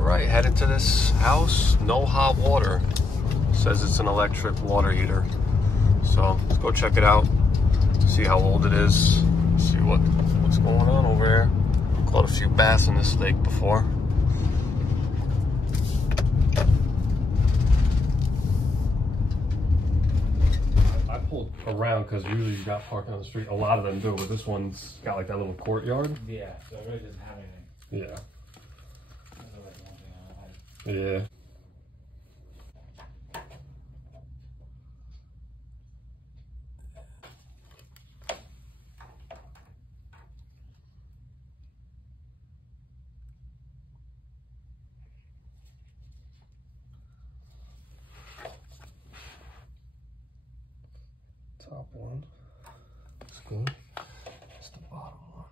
Alright, headed to this house, no hot water. Says it's an electric water heater. So let's go check it out, see how old it is, see what's going on over here. Caught a few bass in this lake before. I pulled around because usually you got parking on the street. A lot of them do, but this one's got like that little courtyard. Yeah, so it really doesn't have anything. Yeah. That's like one thing I don't like. Yeah. Top one. Looks good. It's the bottom one.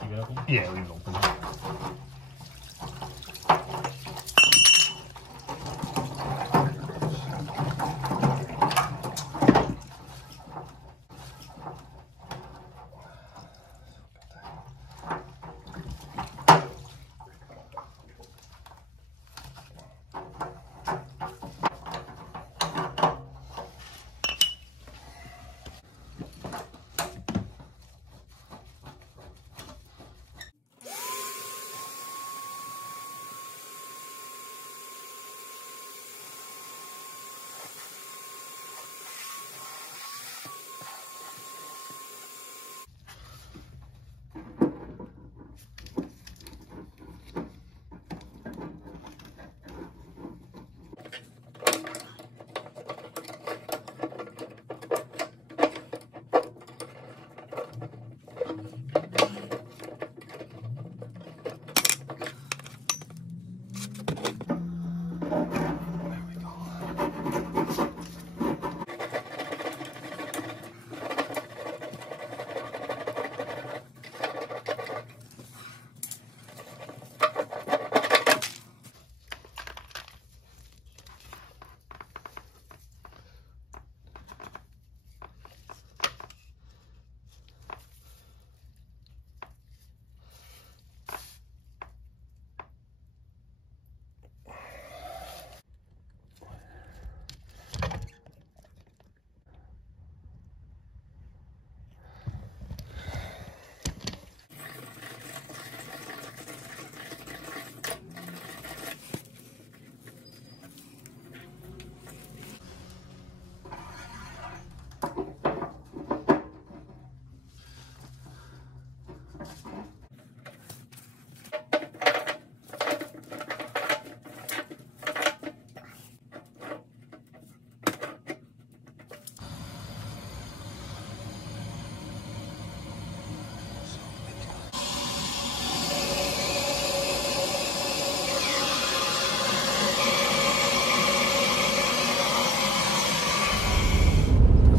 Keep it open? Yeah, leave it open.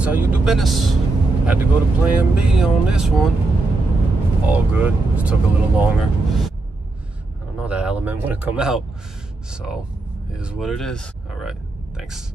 How you do business. Had to go to plan B on this one. All good. Just took a little longer. I don't know, that element wouldn't come out. So, it is what it is. All right. Thanks.